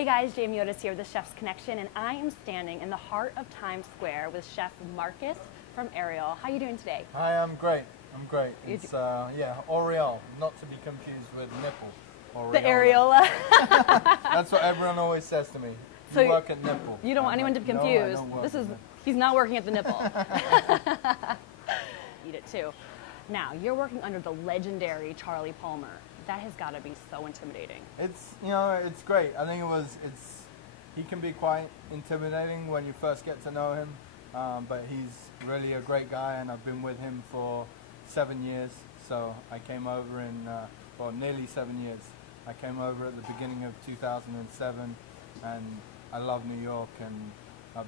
Hey guys, Jamie Otis here with the Chef's Connection, and I am standing in the heart of Times Square with Chef Marcus from Aureole. How are you doing today? Hi, I'm great. I'm great. It's yeah, Aureole, not to be confused with nipple. Aureole. The areola. That's what everyone always says to me. So you work at nipple. You don't want anyone to be confused. No, this is he's not working at the nipple. Eat it too. Now you're working under the legendary Charlie Palmer. That has got to be so intimidating. It's it's great. I think he can be quite intimidating when you first get to know him, but he's really a great guy, and I've been with him for 7 years. So I came over in well, nearly 7 years. I came over at the beginning of 2007, and I love New York, and I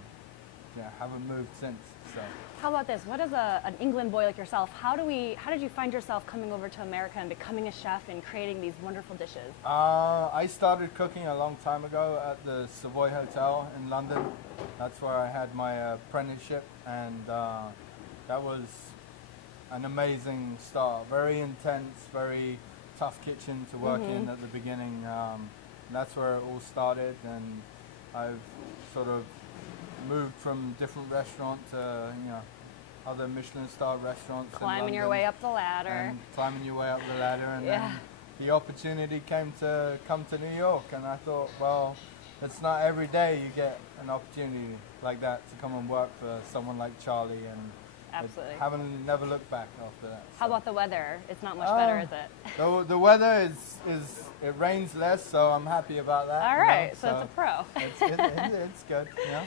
haven't moved since. So. How about this? What is an England boy like yourself? How did you find yourself coming over to America and becoming a chef and creating these wonderful dishes? I started cooking a long time ago at the Savoy Hotel in London. That's where I had my apprenticeship, and that was an amazing start. Very intense, very tough kitchen to work in at the beginning. That's where it all started, and I've sort of moved from different restaurant to other Michelin-star restaurants. Climbing your way up the ladder. And climbing your way up the ladder, and then the opportunity came to come to New York, and I thought, well, it's not every day you get an opportunity like that to come and work for someone like Charlie, and absolutely never looked back after that. How about the weather? It's not much better, is it? The weather is it rains less, so I'm happy about that. All right, so it's a pro. It's good. Yeah.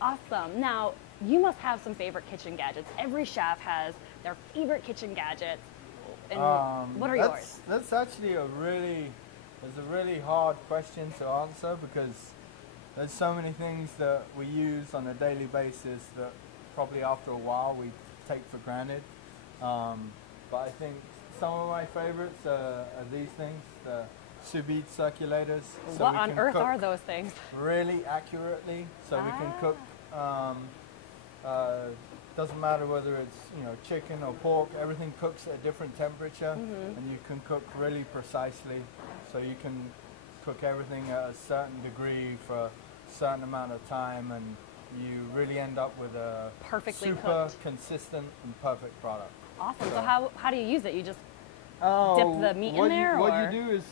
Awesome. Now, you must have some favorite kitchen gadgets. Every chef has their favorite kitchen gadgets. And what are yours? That's actually a really hard question to answer, because there's so many things that we use on a daily basis that probably after a while we take for granted. But I think some of my favorites are these things, the sous vide circulators. So what on earth are those things? Really accurately, so we can cook. Doesn't matter whether it's chicken or pork. Everything cooks at a different temperature, and you can cook really precisely. So you can cook everything at a certain degree for a certain amount of time, and you really end up with a perfectly super consistent and perfect product. Awesome. So how do you use it? You just dip the meat in there? What you do is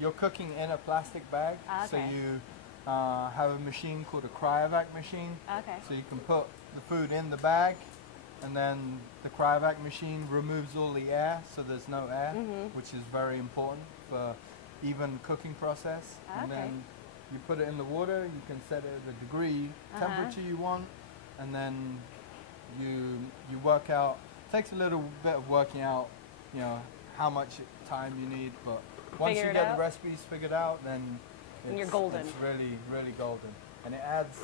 you're cooking in a plastic bag. Okay. So you have a machine called a cryovac machine. Okay. So you can put the food in the bag, and then the cryovac machine removes all the air, so there's no air, which is very important for even cooking process. Okay. And then you put it in the water. You can set it at the degree temperature you want, and then you work out. It takes a little bit of working out, how much time you need, but once you get the recipes figured out, then you're golden. It's really, really golden, and it adds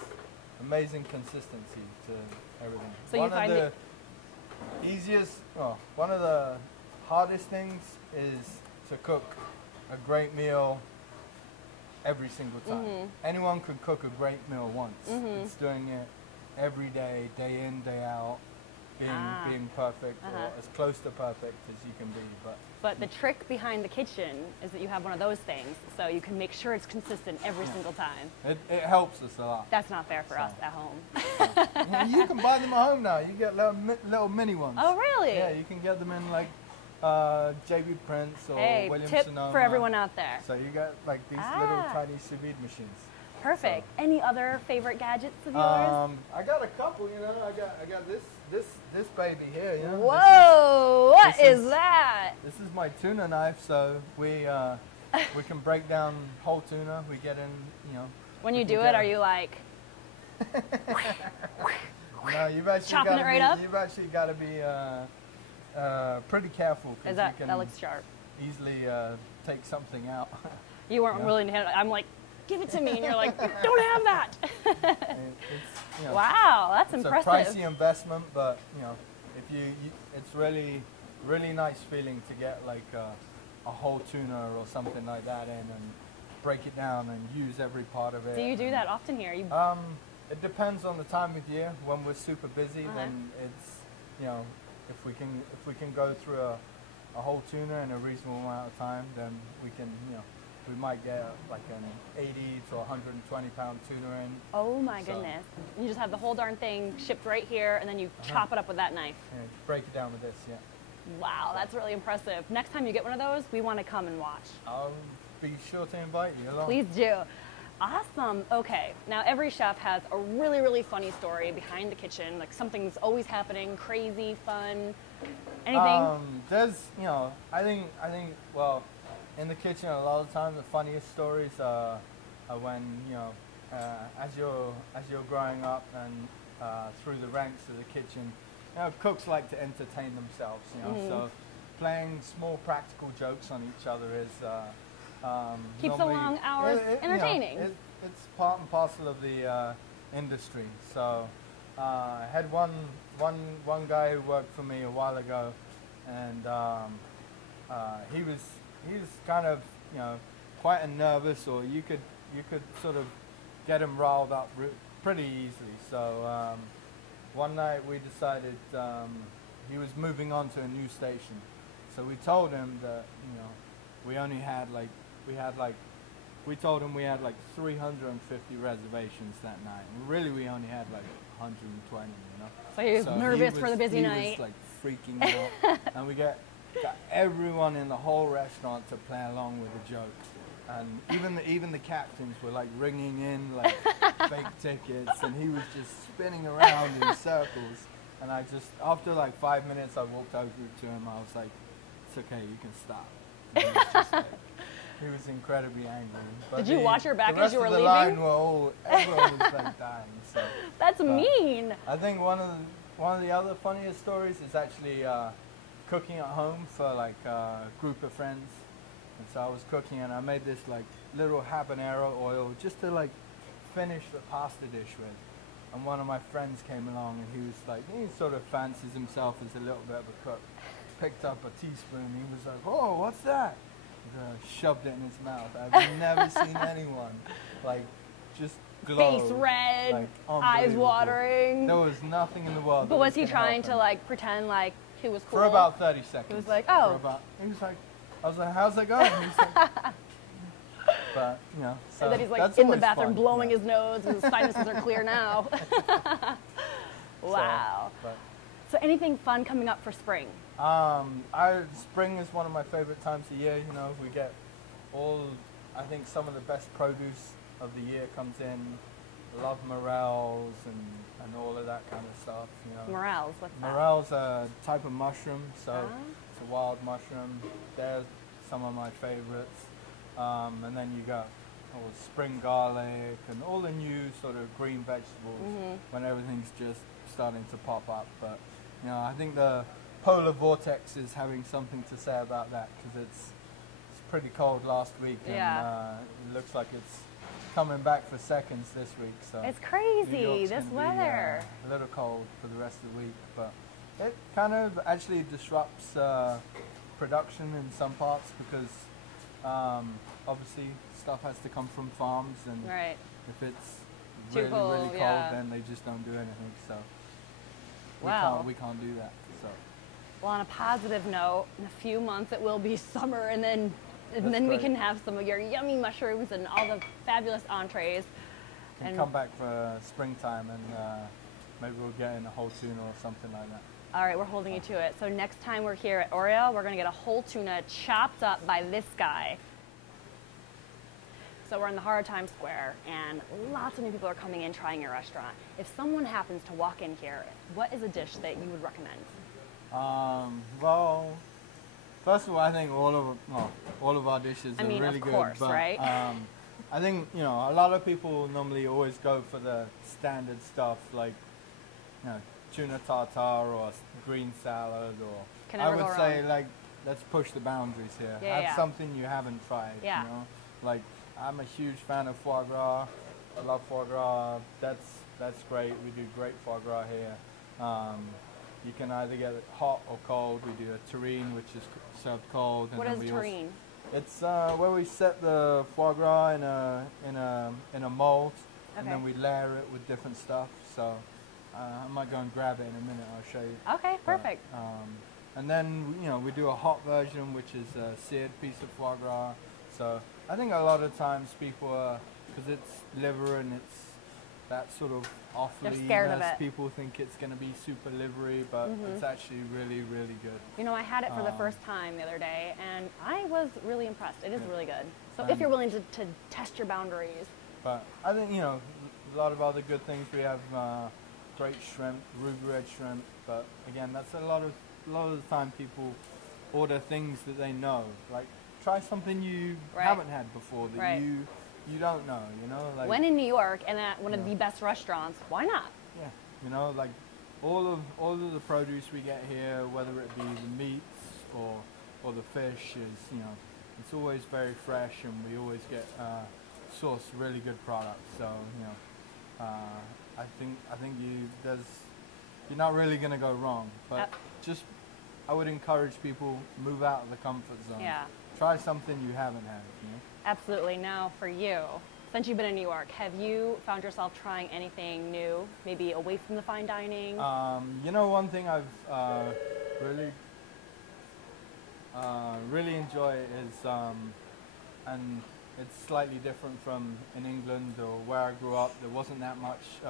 amazing consistency to everything. So one of the one of the hardest things is to cook a great meal every single time. Anyone can cook a great meal once. It's doing it every day, day in, day out, being perfect, or as close to perfect as you can be. But the trick behind the kitchen is that you have one of those things, so you can make sure it's consistent every single time. It helps us a lot. That's not fair for us at home. You can buy them at home now. You get little mini ones. Oh, really? Yeah, you can get them in like JB Prince or Williams tip Sonoma. for everyone out there. So you got like these little tiny sous vide machines. Perfect. So. Any other favorite gadgets of yours? I got a couple. I got this baby here. Whoa! What is that? This is my tuna knife. So we can break down whole tuna. We get in. When you do it, are you like? No, you've actually chopping it right up. You've actually got to be pretty careful. Is that looks sharp? Easily take something out. You weren't willing to handle it. I'm like, give it to me, and you're like, don't have that. Wow, that's impressive. It's a pricey investment, but it's really, really nice feeling to get like a whole tuna or something like that in, and break it down and use every part of it. Do you do that often here? It depends on the time of year. When we're super busy, then it's if we can go through a whole tuna in a reasonable amount of time, then we can we might get like an 80 to 120 pound tuna in. Oh my goodness. You just have the whole darn thing shipped right here, and then you chop it up with that knife. And break it down with this, yeah. Wow, that's really impressive. Next time you get one of those, we want to come and watch. I'll be sure to invite you along. Please do. Awesome. Okay, now every chef has a really, really funny story behind the kitchen. Like something's always happening, crazy, fun. Anything? There's, you know, I think, well, in the kitchen, a lot of times the funniest stories are when, you know, as you're growing up and through the ranks of the kitchen, you know, cooks like to entertain themselves, you know, so playing small practical jokes on each other is keeps the long hours entertaining. You know, it's part and parcel of the industry. So I had one guy who worked for me a while ago, and he was kind of, you know, quite a nervous, or you could sort of get him riled up pretty easily. So one night we decided he was moving on to a new station. So we told him that, you know, we only had we told him we had like 350 reservations that night. And really, we only had like 120, you know. So he was nervous for the busy night. He was like freaking out. And we got everyone in the whole restaurant to play along with the joke. And even the captains were like ringing in like fake tickets, and he was just spinning around in circles. And I just, after like 5 minutes, I walked over to him. I was like, "It's okay, you can stop." And he was just like, he was incredibly angry. But did you watch your back as you were leaving? The line were everyone was like dying. So, that's mean. I think one of the other funniest stories is actually cooking at home for like a group of friends. And so I was cooking, and I made this like little habanero oil just to like finish the pasta dish with. And one of my friends came along, and he was like, he sort of fancies himself as a little bit of a cook. Picked up a teaspoon, and he was like, "Oh, what's that?" Shoved it in his mouth. I've never seen anyone like just glow, face red, like, eyes watering. There was nothing in the world. But was he trying to like pretend like he was cool? For about 30 seconds. He was like, "Oh." He was like, I was like, "How's it going?" He was like, but you know, so and then he's like in the bathroom blowing his nose, and his sinuses are clear now. Wow. So anything fun coming up for spring? Spring is one of my favorite times of year. You know, we get I think some of the best produce of the year comes in. Love morels and all of that kind of stuff. You know. Morels, what's that? Morels are a type of mushroom, so it's a wild mushroom. They're some of my favorites. And then you got spring garlic and all the new sort of green vegetables when everything's just starting to pop up. But you know, I think the polar vortex is having something to say about that, because it's pretty cold last week, and it looks like it's coming back for seconds this week. So it's crazy, this weather. A little cold for the rest of the week, but it kind of actually disrupts production in some parts, because obviously stuff has to come from farms, and if it's really cold, then they just don't do anything. So we can't do that. So. Well, on a positive note, in a few months it will be summer, and then we can have some of your yummy mushrooms and all the fabulous entrees. And come back for springtime, and maybe we'll get in a whole tuna or something like that. All right, we're holding you to it. So next time we're here at Aureole, we're going to get a whole tuna chopped up by this guy. So we're in the Heart of Times Square, and lots of new people are coming in trying your restaurant. If someone happens to walk in here, what is a dish that you would recommend? Well, first of all, I think all of our dishes are really good. Of course, right? I think, you know, a lot of people normally always go for the standard stuff, like, you know, tuna tartare or green salad, or I would say, like, let's push the boundaries here. Have something you haven't tried. You know, like, I'm a huge fan of foie gras. I love foie gras. That's great. We do great foie gras here. You can either get it hot or cold. We do a terrine, which is served cold. What is terrine? It's where we set the foie gras in a mold, and then we layer it with different stuff. So I might go and grab it in a minute. I'll show you. Okay, perfect. And then, you know, we do a hot version, which is a seared piece of foie gras, So I think a lot of times people are, because it's liver and it's that sort of They're scared of offliness, it. people think it's going to be super livery, but it's actually really, really good. You know, I had it for the first time the other day, and I was really impressed. It is really good. So if you're willing to test your boundaries. But I think, you know, a lot of other good things. We have great shrimp, ruby red shrimp, but again, that's a lot of the time people order things that they know. Like, try something you haven't had before that you don't know, you know? Like, when in New York and at one of the best restaurants, why not? yeah, you know, like all of the produce we get here, whether it be the meats or the fish, is, you know, it's always very fresh, and we always get source really good products. So, you know, I think you're not really gonna go wrong. But just, I would encourage people, move out of the comfort zone. Yeah. Try something you haven't had. You know? Absolutely. Now, for you, since you've been in New York, have you found yourself trying anything new, maybe away from the fine dining? You know, one thing I've really enjoy is, and it's slightly different from in England or where I grew up. There wasn't that much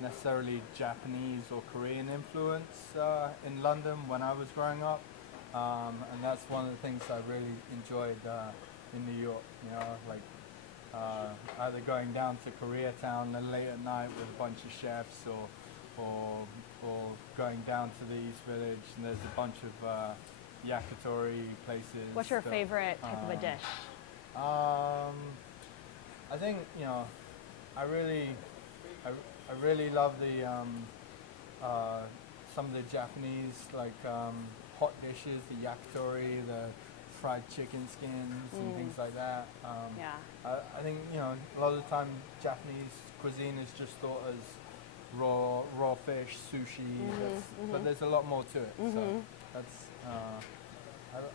necessarily Japanese or Korean influence in London when I was growing up, and that's one of the things I really enjoyed in New York. You know, like either going down to Koreatown late at night with a bunch of chefs, or going down to the East Village, and there's a bunch of yakitori places. What's your favorite type of a dish? I think, you know, I really love the some of the Japanese, like hot dishes, the yakitori, the fried chicken skins and things like that. I think, you know, a lot of the time Japanese cuisine is just thought as raw fish, sushi, but there's a lot more to it. So that's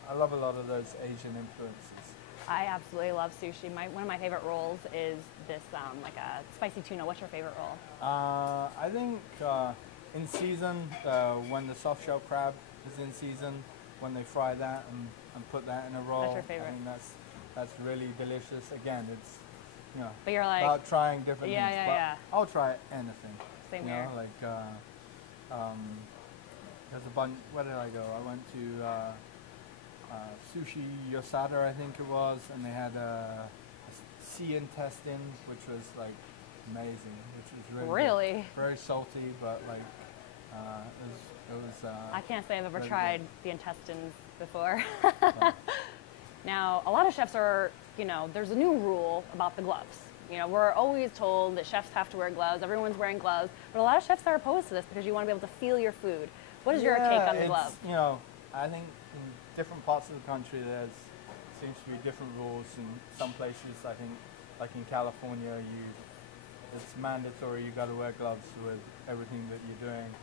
I love a lot of those Asian influences. I absolutely love sushi. One of my favorite rolls is this, like a spicy tuna. What's your favorite roll? I think in season, when the soft shell crab is in season, when they fry that and put that in a roll. That's your favorite. I think that's really delicious. Again, it's, you know, but you're like, about trying different things. Yeah. I'll try anything. Same you here. know, like there's a bunch. Where did I go? I went to Sushi Yosada, I think it was, and they had a sea intestine, which was like amazing, which was really good. Very salty, but like it was. I can't say I've ever really tried good. the intestines before. Now, a lot of chefs are, you know, there's a new rule about the gloves. You know, we're always told that chefs have to wear gloves. Everyone's wearing gloves, but a lot of chefs are opposed to this because you want to be able to feel your food. What is your take on the glove? You know, I think in different parts of the country there seems to be different rules. In some places, I think, like in California, it's mandatory. You got to wear gloves with everything that you're doing.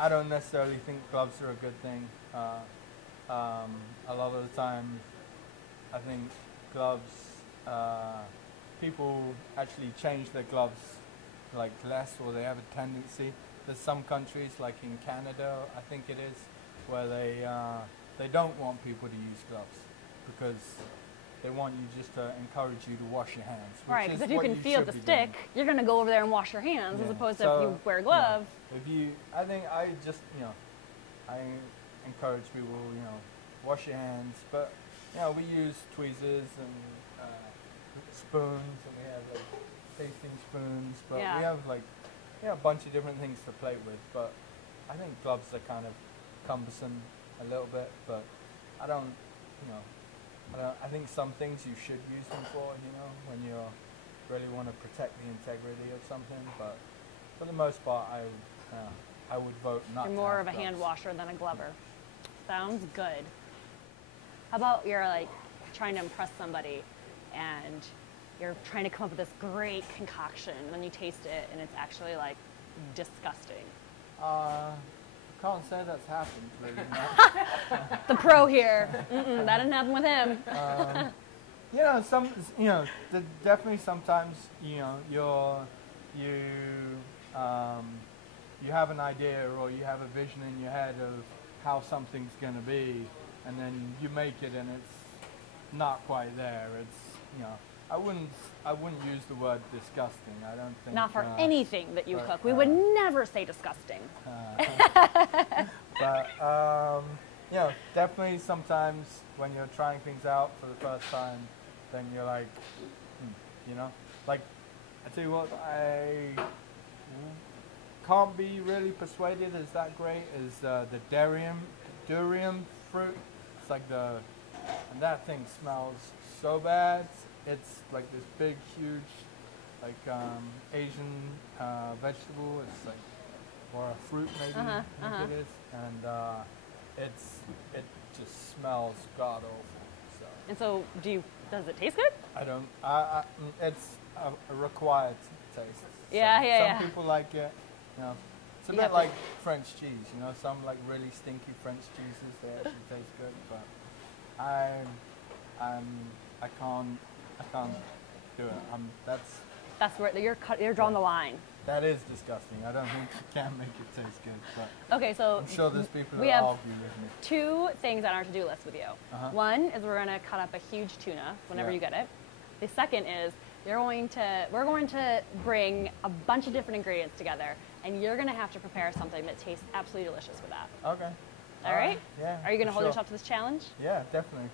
I don't necessarily think gloves are a good thing. A lot of the time, I think gloves, people actually change their gloves like less, or they have a tendency. There's some countries, like in Canada, I think it is, where they don't want people to use gloves because they want you just to encourage you to wash your hands. Right, because if you can feel the stick, you're going to go over there and wash your hands, as opposed to if you wear a glove. I think I just, you know, I encourage people, you know, wash your hands, but, you know, we use tweezers and spoons, and we have like tasting spoons, but we have like, a bunch of different things to play with. But I think gloves are kind of cumbersome a little bit, but I don't, you know, I think some things you should use them for, you know, when you really want to protect the integrity of something. But for the most part, I would vote not. You're more of a hand washer than a glover. Sounds good. How about you're like trying to impress somebody and you're trying to come up with this great concoction, and then you taste it and it's actually like disgusting? Can't say that's happened, really. The pro here. That didn't happen with him. You know, definitely sometimes, you know, you have an idea or you have a vision in your head of how something's going to be, and then you make it and not quite there. It's, you know, I wouldn't use the word disgusting. I don't think. Not for anything that you but, cook. We would never say disgusting. But you know, definitely sometimes when you're trying things out for the first time, then you're like, you know, like I tell you what, I can't be really persuaded is that great is the durian fruit. It's like and that thing smells so bad. It's like this big, huge, like Asian vegetable. It's like, or a fruit maybe, I think it is, and it just smells god awful. So. And so, does it taste good? I don't. It's a required taste. Yeah, Some people like it. You know, it's a You bit have like French cheese. You know, some like really stinky French cheeses. They actually taste good, but I can't do it. That's where you're drawing the line. That is disgusting. I don't think you can make it taste good, but Okay, so I'm sure there's people we that have argue with me. 2 things on our to-do list with you. One is we're going to cut up a huge tuna whenever you get it. The second is we're going to bring a bunch of different ingredients together, and you're going to have to prepare something that tastes absolutely delicious with that. Okay. All right? Yeah. Are you going to hold sure. yourself to this challenge? Yeah, definitely.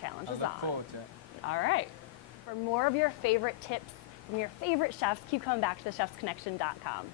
Challenge I is look on. forward to it. All right. For more of your favorite tips from your favorite chefs, keep coming back to thechefsconnection.com.